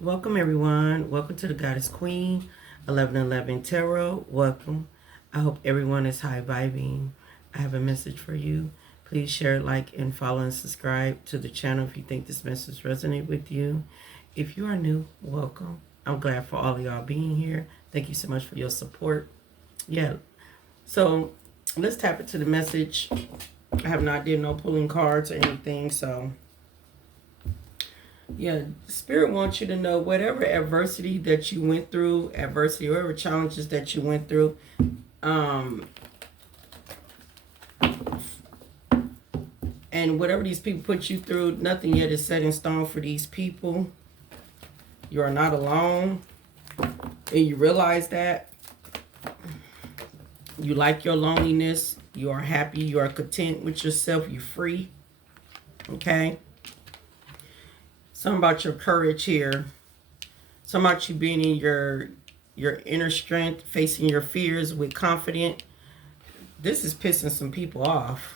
Welcome, everyone. Welcome to the Goddess Queen 1111 Tarot. Welcome. I hope everyone is high vibing. I have a message for you. Please share, like, and follow and subscribe to the channel if you think this message resonates with you. If you are new, welcome. I'm glad for all of y'all being here. Thank you so much for your support. Yeah. So let's tap into the message. I have not did no pulling cards or anything, so yeah, Spirit wants you to know whatever adversity that you went through, whatever challenges that you went through, um, and whatever these people put you through, nothing yet is set in stone for these people. You are not alone, and you realize that. You like your loneliness. You are happy. You are content with yourself. You're free. Okay? Something about your courage here. Something about you being in your inner strength, facing your fears with confidence. This is pissing some people off.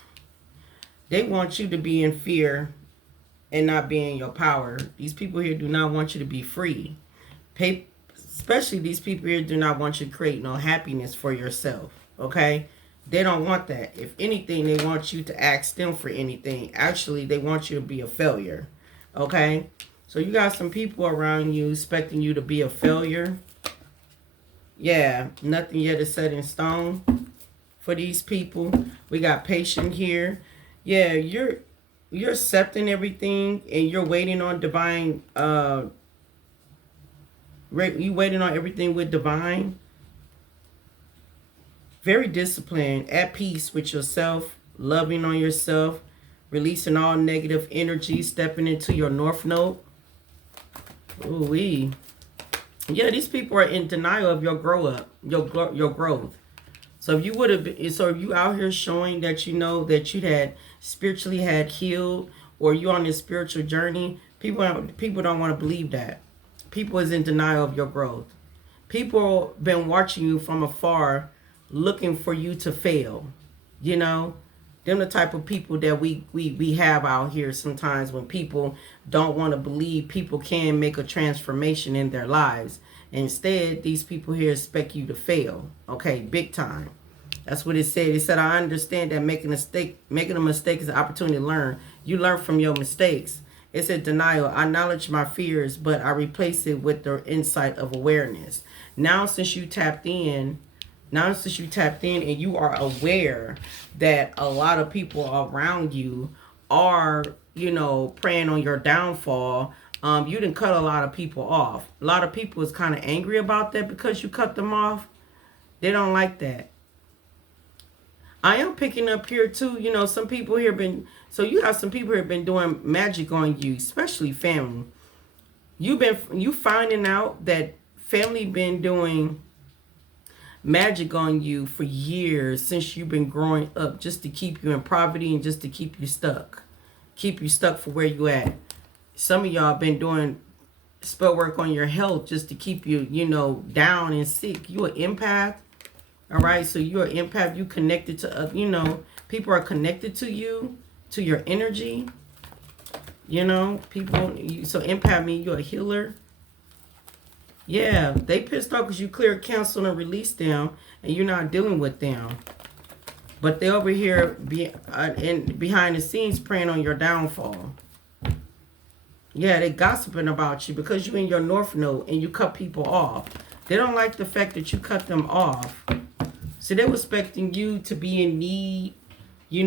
They want you to be in fear and not be in your power. These people here do not want you to be free. Especially these people here do not want you to create no happiness for yourself. Okay? They don't want that. If anything, they want you to ask them for anything. Actually, they want you to be a failure. Okay? So you got some people around you expecting you to be a failure. Yeah, nothing yet is set in stone for these people. We got patient here. Yeah, you're accepting everything and you're waiting on divine you waiting on everything with divine. Very disciplined, at peace with yourself, loving on yourself, releasing all negative energy, stepping into your north node. Ooh-wee. Yeah, these people are in denial of your grow up, your growth. So if you would have been, so if you out here showing that you know that you had spiritually had healed, or you on this spiritual journey, people don't want to believe that. People is in denial of your growth. People been watching you from afar, looking for you to fail. You know, them the type of people that we have out here sometimes when people don't want to believe people can make a transformation in their lives. Instead, these people here expect you to fail. Okay, big time. That's what it said. It said, I understand that making a mistake is an opportunity to learn. You learn from your mistakes. It said denial. I acknowledge my fears, but I replace it with the insight of awareness. Now since you tapped in and you are aware that a lot of people around you are, preying on your downfall, you didn't cut a lot of people off. A lot of people is kind of angry about that because you cut them off. They don't like that. I am picking up here too, some people here you have some people here been doing magic on you, especially family. You finding out that family been doing magic on you for years since you've been growing up, just to keep you in poverty and just to keep you stuck for where you at. Some of y'all been doing spell work on your health just to keep you down and sick. You an empath, all right? So you're an empath. You connected to people are connected to you, to your energy. So empath means you're a healer. Yeah, they pissed off because you cleared, cancel, and release them, and you're not dealing with them. But they over here behind the scenes preying on your downfall. Yeah, they gossiping about you because you're in your north node and you cut people off. They don't like the fact that you cut them off. So they were expecting you to be in need. You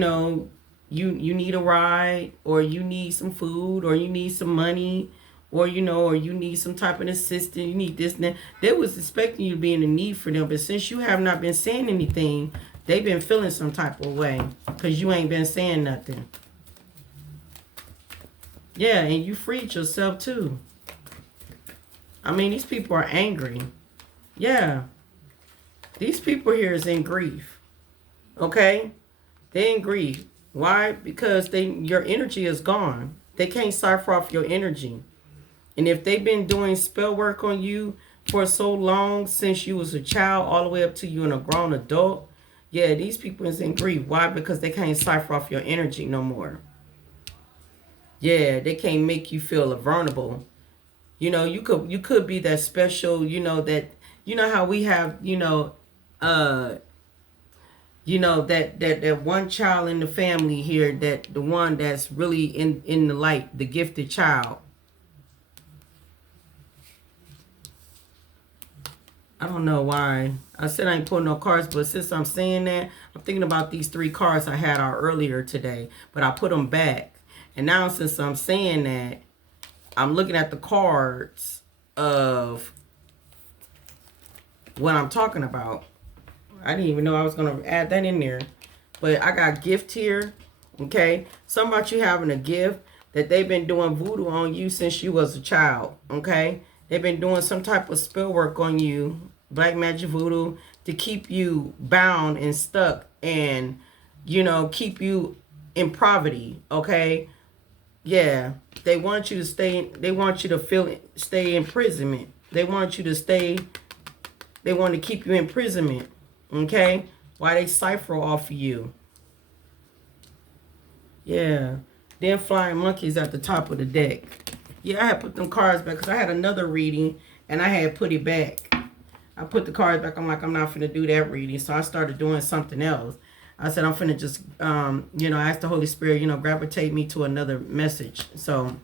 need a ride, or you need some food, or you need some money, or you need some type of assistance, you need this and that. They was expecting you to be in a need for them, but since you have not been saying anything, they've been feeling some type of way because you ain't been saying nothing. Yeah, and you freed yourself too. I mean, these people are angry. Yeah, these people here is in grief. Okay, they in grief. Why? Because your energy is gone. They can't cipher off your energy. And if they've been doing spell work on you for so long, since you was a child all the way up to you and a grown adult, yeah, these people is in grief. Why? Because they can't cipher off your energy no more. Yeah, they can't make you feel vulnerable. You know, you could be that special, you know, that you know how we have, that one child in the family here, that the one that's really in the light, the gifted child. I don't know why. I said I ain't pulling no cards, but since I'm saying that, I'm thinking about these 3 cards I had out earlier today, but I put them back. And now since I'm saying that, I'm looking at the cards of what I'm talking about. I didn't even know I was going to add that in there. But I got gift here, okay? Something about you having a gift that they've been doing voodoo on you since you was a child, okay? They've been doing some type of spell work on you, black magic voodoo, to keep you bound and stuck and, you know, keep you in poverty, okay? Yeah, they want you to stay, they want you to stay in imprisonment. They want you to stay, they want to keep you in imprisonment, okay? Why they cipher off of you. Yeah. Then flying monkeys at the top of the deck. Yeah, I had put them cards back because I had another reading and I had put it back. I put the cards back. I'm like, I'm not finna do that reading. So I started doing something else. I said, I'm finna just, ask the Holy Spirit, gravitate me to another message. So,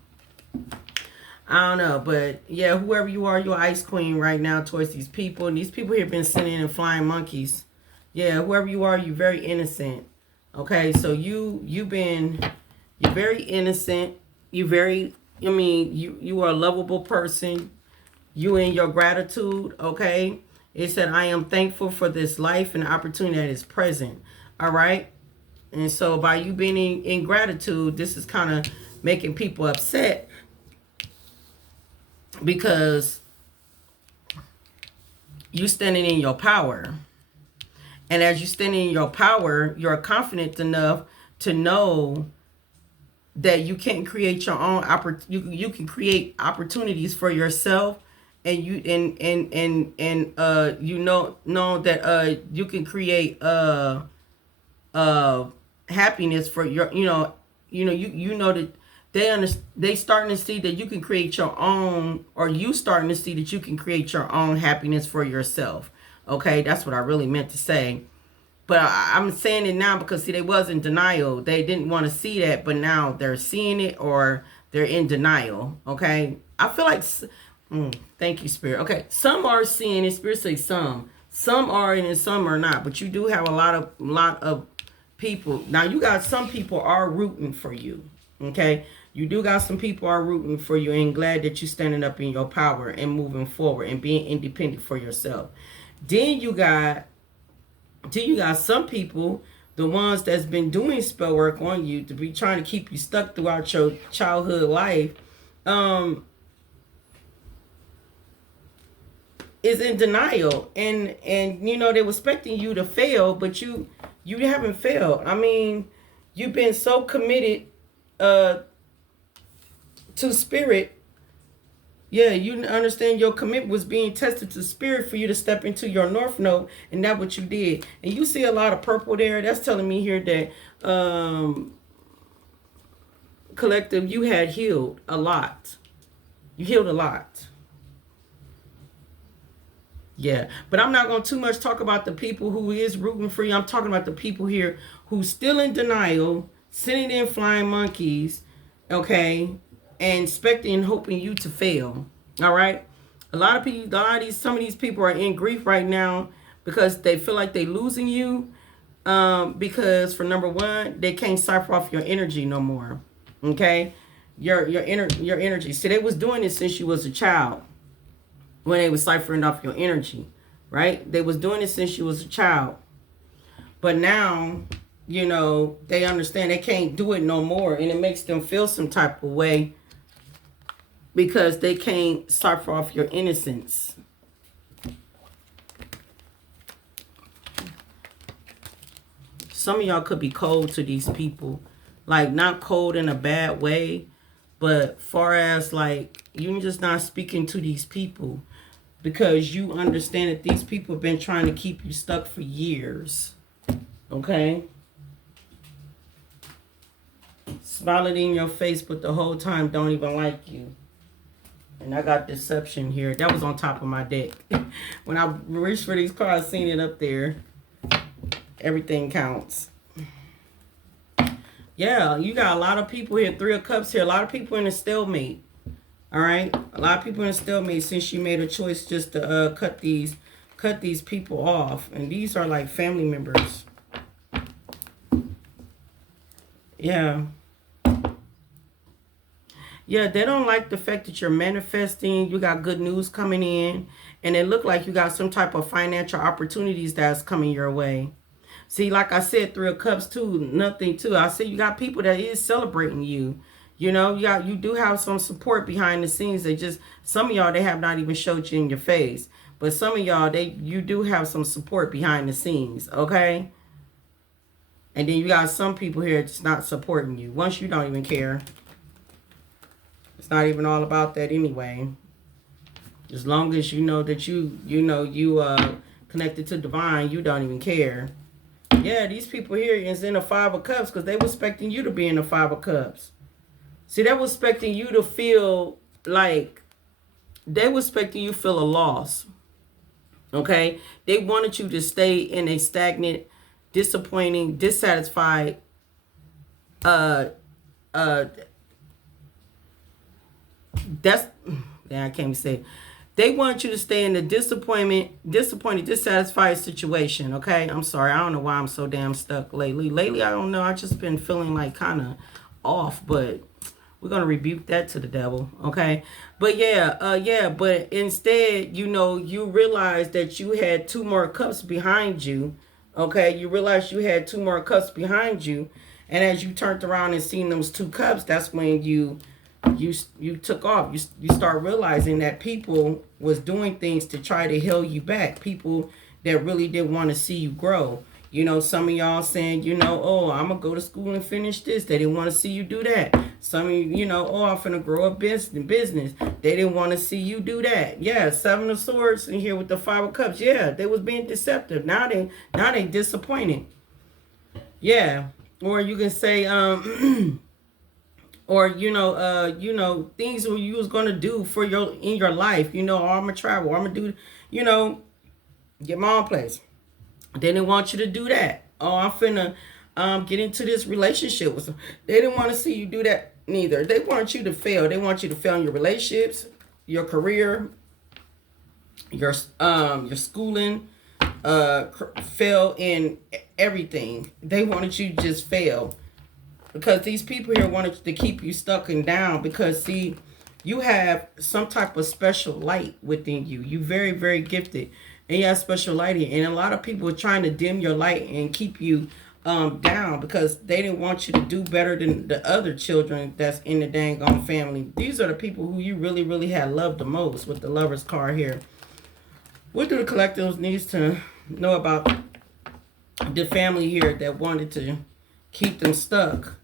I don't know. But, yeah, whoever you are, you're Ice Queen right now towards these people. And these people here have been sending in flying monkeys. Yeah, whoever you are, you're very innocent. Okay, so you're very innocent. You are a lovable person. You in your gratitude, okay? It said, I am thankful for this life and opportunity that is present. All right? And so by you being in gratitude, this is kind of making people upset because you standing in your power. And as you stand in your power, you're confident enough to know that you can create your own you can create opportunities for yourself, and you know that you can create happiness for your you know that they starting to see that you can create your own, or you starting to see that you can create your own happiness for yourself. Okay, that's what I really meant to say. But I'm saying it now because, see, they was in denial. They didn't want to see that, but now they're seeing it, or they're in denial, okay? I feel like, thank you, Spirit. Okay, some are seeing it. Spirit say some. Some are and some are not. But you do have a lot of people. Now, you got some people are rooting for you, okay? You do got some people are rooting for you, and glad that you're standing up in your power and moving forward and being independent for yourself. Then you got some people, the ones that's been doing spell work on you to be trying to keep you stuck throughout your childhood life, is in denial, and they were expecting you to fail, but you haven't failed. I mean, you've been so committed to spirit. Yeah, you understand your commitment was being tested to spirit for you to step into your North Node, and that's what you did. And you see a lot of purple there. That's telling me here that collective, you had healed a lot. You healed a lot. Yeah, but I'm not going to too much talk about the people who is rooting for you. I'm talking about the people here who's still in denial, sending in flying monkeys, okay, and expecting and hoping you to fail. All right, some of these people are in grief right now because they feel like they're losing you, because for number one, they can't cipher off your energy no more. Okay, your energy. See, they was doing this since you was a child, when they was ciphering off your energy, right? They was doing this since you was a child, but now, they understand they can't do it no more, and it makes them feel some type of way because they can't cipher off your innocence. Some of y'all could be cold to these people, like not cold in a bad way, but far as like you're just not speaking to these people because you understand that these people have been trying to keep you stuck for years. Okay? Smiling in your face, but the whole time don't even like you. And I got deception here. That was on top of my deck. When I reached for these cards, seen it up there. Everything counts. Yeah, you got a lot of people here. 3 of Cups here. A lot of people in a stalemate. All right? A lot of people in a stalemate since you made a choice just to cut these people off. And these are like family members. Yeah. Yeah, they don't like the fact that you're manifesting. You got good news coming in. And it looked like you got some type of financial opportunities that's coming your way. See, like I said, 3 of Cups too, nothing too. I see you got people that is celebrating you. You know, you do have some support behind the scenes. They just, some of y'all, they have not even showed you in your face. But some of y'all, you do have some support behind the scenes, okay? And then you got some people here that's not supporting you. Once you don't even care. It's not even all about that anyway. As long as you know that you connected to divine, you don't even care. Yeah, these people here is in the 5 of Cups because they were expecting you to be in the 5 of Cups. See, they were expecting you to feel like, they were expecting you to feel a loss. Okay? They wanted you to stay in a stagnant, disappointing, dissatisfied, that's, I can't even say it. They want you to stay in the disappointed, dissatisfied situation, okay? I'm sorry. I don't know why I'm so damn stuck lately. Lately, I don't know. I just been feeling like kind of off, but we're going to rebuke that to the devil, okay? But yeah, but instead, you realize that you had 2 more cups behind you, okay? You realize you had 2 more cups behind you, and as you turned around and seen those 2 cups, that's when you took off. You start realizing that people was doing things to try to hold you back. People that really didn't want to see you grow. Some of y'all saying, oh, I'm going to go to school and finish this. They didn't want to see you do that. Some of you, oh, I'm going to grow a business. They didn't want to see you do that. Yeah, 7 of Swords in here with the 5 of Cups. Yeah, they was being deceptive. Now they disappointed. Yeah. Or you can say, or things where you was gonna do in your life, oh, I'm gonna travel, or I'm gonna do, get my own place. They didn't want you to do that. Oh, I'm finna get into this relationship with them. They didn't want to see you do that neither. They want you to fail. They want you to fail in your relationships, your career, your schooling, fail in everything. They wanted you to just fail. Because these people here wanted to keep you stuck and down. Because, see, you have some type of special light within you. You very, very gifted. And you have special light here. And a lot of people are trying to dim your light and keep you down. Because they didn't want you to do better than the other children that's in the dang on family. These are the people who you really, really had loved the most with the Lover's card here. What do the collectives needs to know about the family here that wanted to keep them stuck?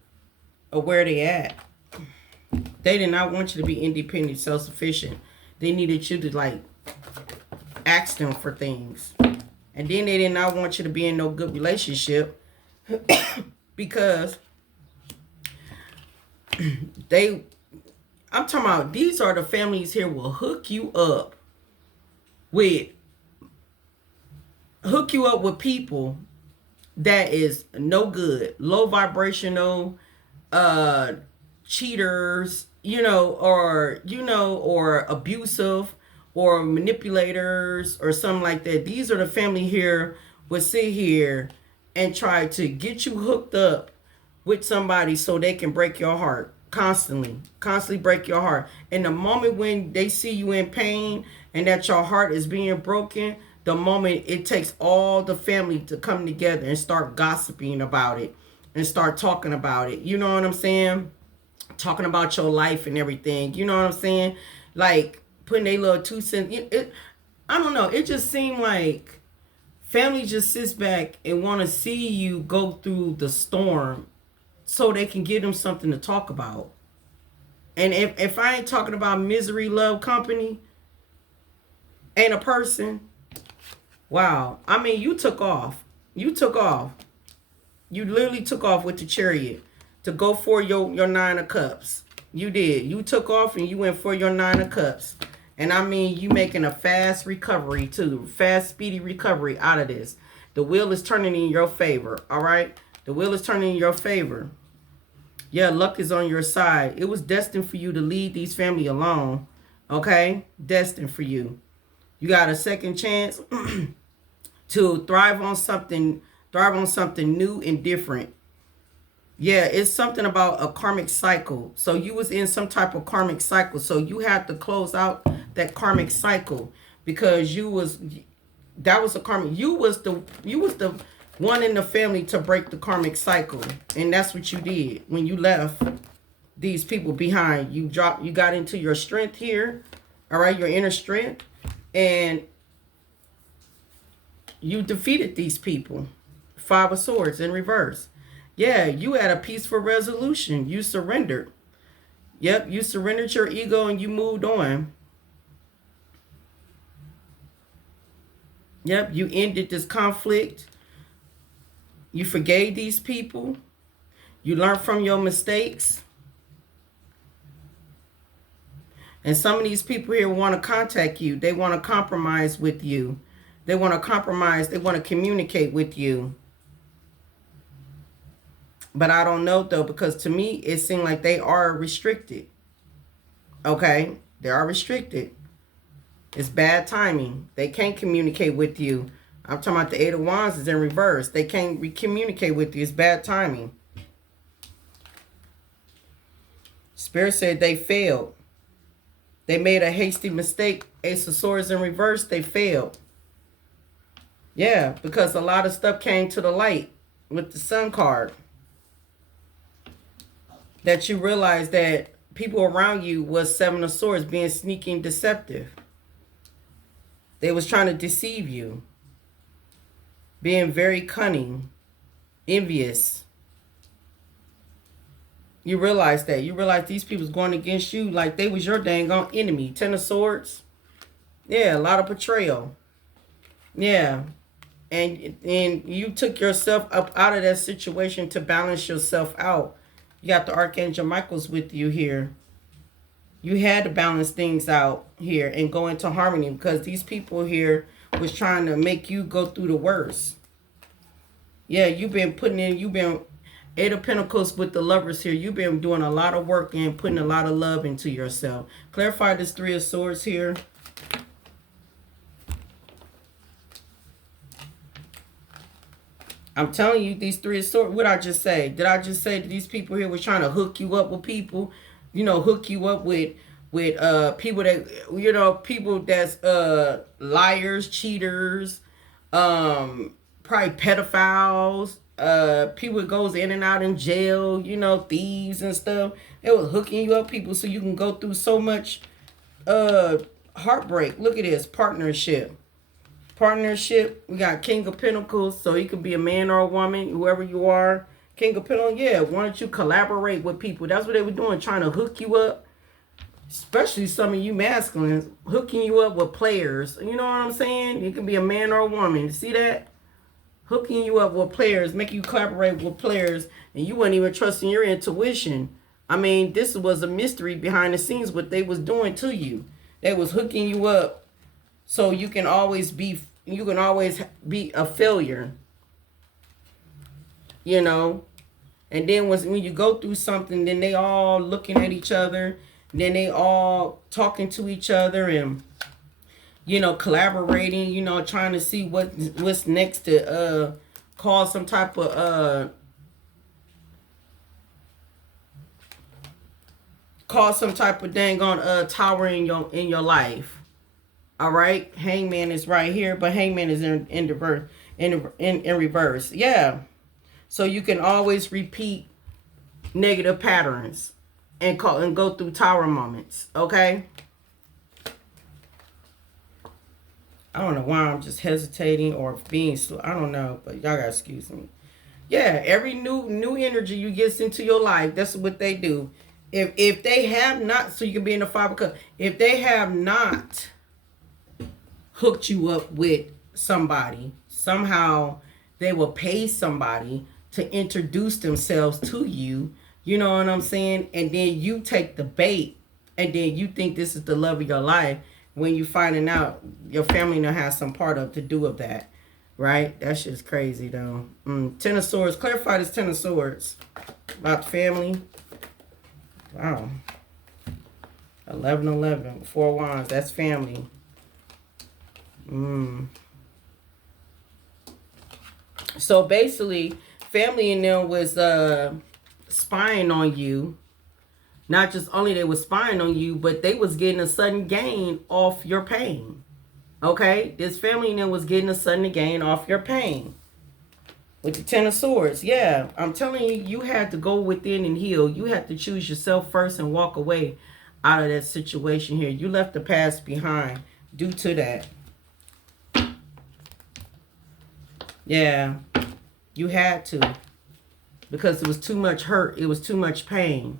Or where they at? They did not want you to be independent, self-sufficient. They needed you to ask them for things. And then they did not want you to be in no good relationship because I'm talking about, these are the families here will hook you up with people that is no good, low vibrational, cheaters, or abusive or manipulators or something like that. These are the family here will sit here and try to get you hooked up with somebody so they can break your heart constantly break your heart. And the moment when they see you in pain and that your heart is being broken, the moment it takes all the family to come together and start gossiping about it and start talking about it. You know what I'm saying? Talking about your life and everything. You know what I'm saying? Like putting a little 2 cents. I don't know. It just seemed like family just sits back and want to see you go through the storm so they can give them something to talk about. And if I ain't talking about misery, love, company, ain't a person. Wow. I mean, you took off. You literally took off with the Chariot to go for your 9 of Cups. You did. You took off and you went for your 9 of Cups. And I mean, you making a fast recovery too. Fast, speedy recovery out of this. The wheel is turning in your favor. All right? The wheel is turning in your favor. Yeah, luck is on your side. It was destined for you to leave these family alone. Okay? Destined for you. You got a second chance to thrive on something new and different. Yeah, it's something about a karmic cycle. So you was in some type of karmic cycle. So you had to close out that karmic cycle because that was a karmic. You was the one in the family to break the karmic cycle. And that's what you did when you left these people behind. You got into your strength here. All right, your inner strength. And you defeated these people. 5 of Swords in reverse. Yeah, you had a peaceful resolution. You surrendered. Yep, you surrendered your ego and you moved on. Yep, you ended this conflict. You forgave these people. You learned from your mistakes. And some of these people here want to contact you. They want to compromise with you. They want to compromise. They want to communicate with you. But I don't know, though, because to me, it seemed like they are restricted. Okay? They are restricted. It's bad timing. They can't communicate with you. I'm talking about the 8 of Wands is in reverse. They can't communicate with you. It's bad timing. Spirit said they failed. They made a hasty mistake. Ace of Swords in reverse, they failed. Yeah, because a lot of stuff came to the light with the Sun card. That you realized that people around you was 7 of Swords being sneaky and deceptive. They was trying to deceive you. Being very cunning, envious. You realize that. You realize these people's going against you like they was your dang on enemy. 10 of Swords. Yeah, a lot of betrayal. Yeah. And you took yourself up out of that situation to balance yourself out. You got the Archangel Michael's with you here. You had to balance things out here and go into harmony because these people here was trying to make you go through the worst. Yeah, you've been 8 of Pentacles with the Lovers here. You've been doing a lot of work and putting a lot of love into yourself. Clarify this 3 of Swords here. I'm telling you, these 3 of Swords, what did I just say? Did I just say that these people here was trying to hook you up with people? You know, hook you up with people that, people that's liars, cheaters, probably pedophiles, people that goes in and out in jail, thieves and stuff. They was hooking you up, people, so you can go through so much heartbreak. Look at this, partnership. Partnership, we got King of Pentacles, so you could be a man or a woman, whoever you are. King of Pentacles, yeah, why don't you collaborate with people? That's what they were doing, trying to hook you up. Especially some of you masculines, hooking you up with players. You know what I'm saying? You can be a man or a woman. You see that? Hooking you up with players, making you collaborate with players, and you weren't even trusting your intuition. I mean, this was a mystery behind the scenes, what they was doing to you. They was hooking you up so you can always be a failure. And then when you go through something, then they all looking at each other, then they all talking to each other and collaborating, trying to see what's next to cause some type of dang on tower in your life. All right, Hangman is right here, but Hangman is in reverse. Yeah. So you can always repeat negative patterns and go through tower moments, okay? I don't know why I'm just hesitating or being slow. I don't know, but y'all gotta excuse me. Yeah, every new energy you get into your life, that's what they do. If they have not, so you can be in the 5 of Cups. If they have not hooked you up with somebody, somehow they will pay somebody to introduce themselves to you, You know what I'm saying? And then you take the bait, and then you think this is the love of your life, when you finding out your family now has some part of to do with that. Right? That's just crazy, though. Ten of Swords. Clarify this Ten of Swords. About family. Wow. 11-11. 4 Wands. That's family. So basically, family in them was spying on you. Not just only they was spying on you, but they was getting a sudden gain off your pain. Okay? This family in them was getting a sudden gain off your pain. With the Ten of Swords. Yeah, I'm telling you, you had to go within and heal. You had to choose yourself first and walk away out of that situation here. You left the past behind due to that. Yeah, you had to. Because it was too much hurt. It was too much pain.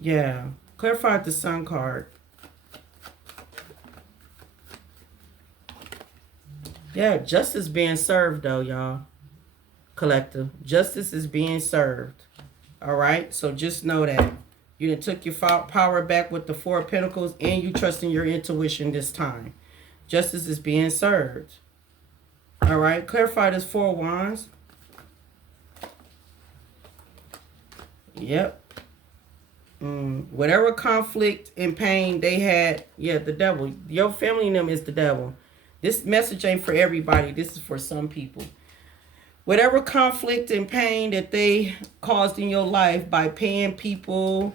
Yeah. Clarify the Sun card. Yeah, justice being served, though, y'all. Collective. Justice is being served. All right? So just know that. You done took your power back with the Four of Pentacles, and you trust in your intuition this time. Justice is being served. All right? Clarify this 4 Wands. Yep. Whatever conflict and pain they had, yeah, the devil. Your family and them is the devil. This message ain't for everybody. This is for some people. Whatever conflict and pain that they caused in your life by paying people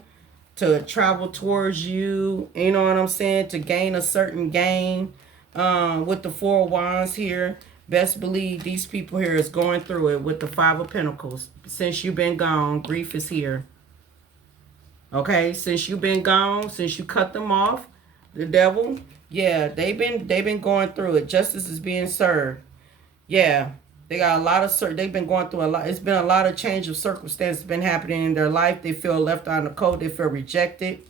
to travel towards you, you know what I'm saying, to gain a certain gain, with the 4 Wands here, best believe these people here is going through it with the 5 of Pentacles. Since you've been gone, grief is here. Okay, since you've been gone, since you cut them off, the devil, yeah, they've been going through it. Justice is being served. Yeah, they got a lot of, they've been going through a lot. It's been a lot of change of circumstances been happening in their life. They feel left out in the cold. They feel rejected.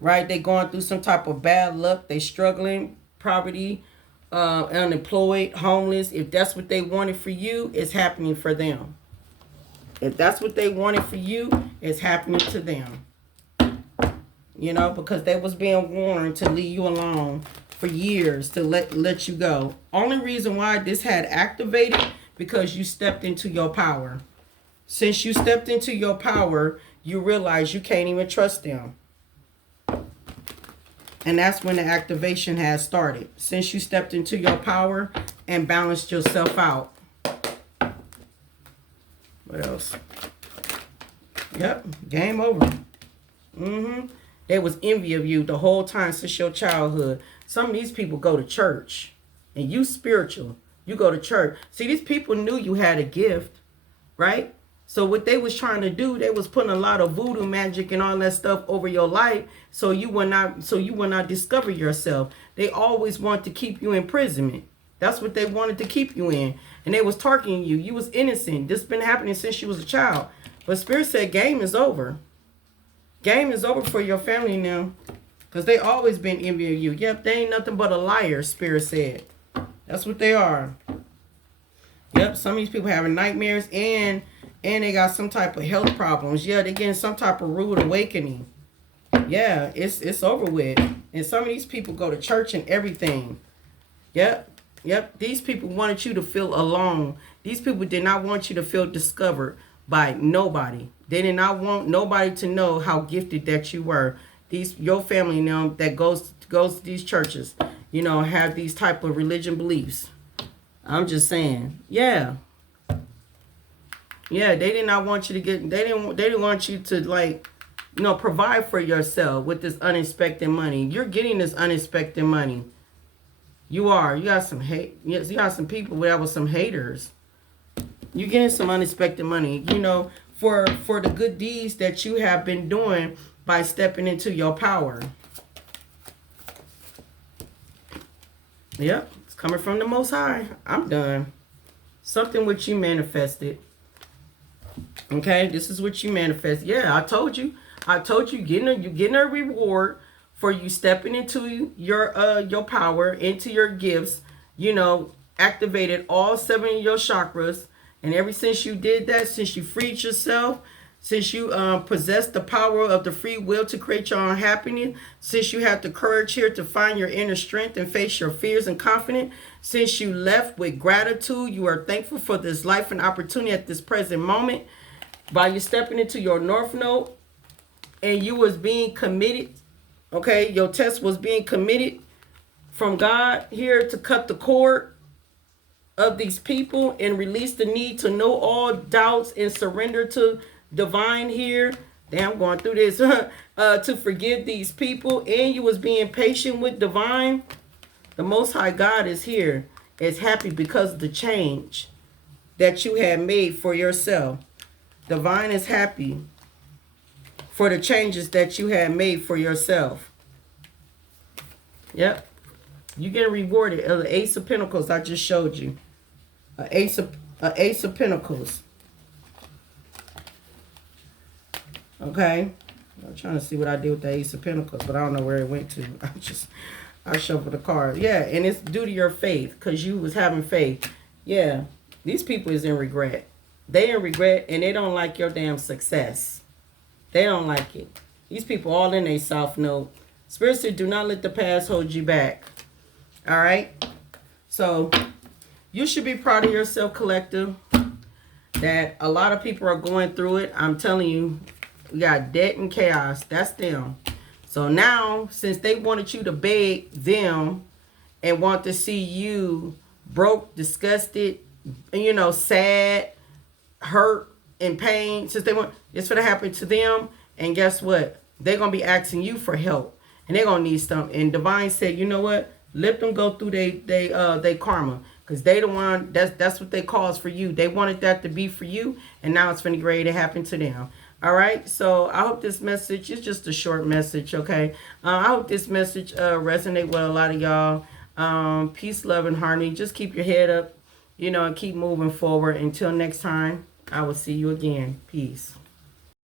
Right? They going through some type of bad luck. They struggling, poverty, unemployed, homeless. If that's what they wanted for you, it's happening for them. If that's what they wanted for you, it's happening to them. You know, because they was being warned to leave you alone for years, to let you go. Only reason why this had activated, because you stepped into your power. Since you stepped into your power, you realize you can't even trust them. And that's when the activation has started. Since you stepped into your power and balanced yourself out. What else? Yep, game over. There was envy of you the whole time since your childhood. Some of these people go to church. And you spiritual. You go to church. See, these people knew you had a gift. Right? So what they was trying to do, they was putting a lot of voodoo magic and all that stuff over your life. So you will not discover yourself. They always want to keep you in imprisonment. That's what they wanted to keep you in. And they was targeting you. You was innocent. This been happening since you was a child. But Spirit said game is over. Game is over for your family now. Because they always been envying you. Yep, they ain't nothing but a liar, Spirit said. That's what they are. Yep, some of these people having nightmares and they got some type of health problems. Yeah, they getting some type of rude awakening. Yeah, it's over with. And some of these people go to church and everything. Yep. These people wanted you to feel alone. These people did not want you to feel discovered by nobody. They did not want nobody to know how gifted that you were. Your family now that goes to these churches, you know, have these type of religion beliefs. I'm just saying, yeah, they did not want you to get. They didn't want you to, like, you know, provide for yourself with this unexpected money. You're getting this unexpected money. You are. You got some hate. Yes, you got some people that was some haters. You're getting some unexpected money, you know, for the good deeds that you have been doing by stepping into your power. Yep, it's coming from the Most High. I'm done. Something which you manifested. Okay, this is what you manifest. Yeah, I told you. You're getting a reward for you stepping into your power, into your gifts, you know, activated all 7 of your chakras. And ever since you did that, since you freed yourself, since you possess the power of the free will to create your own happiness, since you have the courage here to find your inner strength and face your fears and confidence, since you left with gratitude, you are thankful for this life and opportunity at this present moment. By you stepping into your North Node and you was being committed, okay, your test was being committed from God here to cut the cord of these people and release the need to know all doubts and surrender to divine here. Damn, I'm going through this. To forgive these people, and you was being patient with divine. The Most High God is here, is happy because of the change that you had made for yourself. Divine is happy for the changes that you had made for yourself. Yep. You get rewarded. The Ace of Pentacles I just showed you. An Ace of Pentacles. Okay. I'm trying to see what I did with the Ace of Pentacles, but I don't know where it went to. I shuffled the card. Yeah, and it's due to your faith, because you was having faith. Yeah. These people is in regret. They in regret, and they don't like your damn success. They don't like it. These people all in a South Node. Spirit said, do not let the past hold you back. All right? So, you should be proud of yourself, collective. That a lot of people are going through it. I'm telling you, we got debt and chaos. That's them. So now, since they wanted you to beg them and want to see you broke, disgusted, you know, sad, hurt, in pain, since they want, it's going to happen to them. And guess what? They're going to be asking you for help. And they're going to need something. And Divine said, you know what? Let them go through they karma. Because they the one, that's what they caused for you. They wanted that to be for you. And now it's finna ready to happen to them. All right. So I hope this message is just a short message. Okay. I hope this message resonate with a lot of y'all. Peace, love, and harmony. Just keep your head up, you know, and keep moving forward. Until next time, I will see you again. Peace.